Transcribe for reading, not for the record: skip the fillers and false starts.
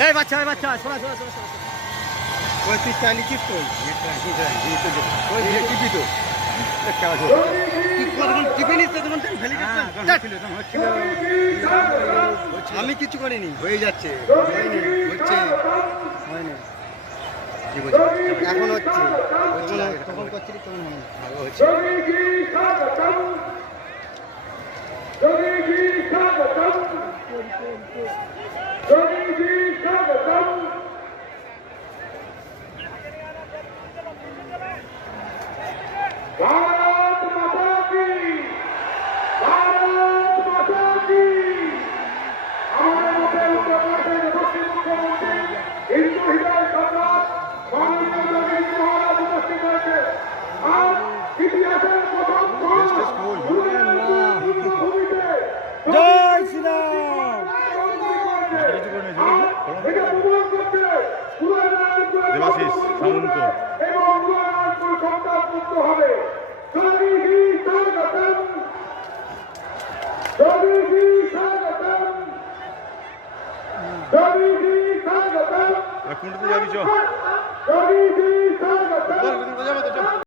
এই বাচ্চা শোনা ওই তুই চালিয়েছিস তো টিপি তো আমি কিছু করিনি হয়ে যাচ্ছে হচ্ছে হয়নি এখন হচ্ছে তখন করছিলি তখন হয়নি ভালো হচ্ছে भारत माता की भारत माता की हमारे उत्तर प्रदेश के मुख्यमंत्री हिंदू हृदय सम्राट माननीय नरेंद्र महाराज उपस्थित रहे आज इतिहासेर प्रथम জয় শ্রীরাম দেবাশিস সামন্ত হবে কোনটাতে যাবি চ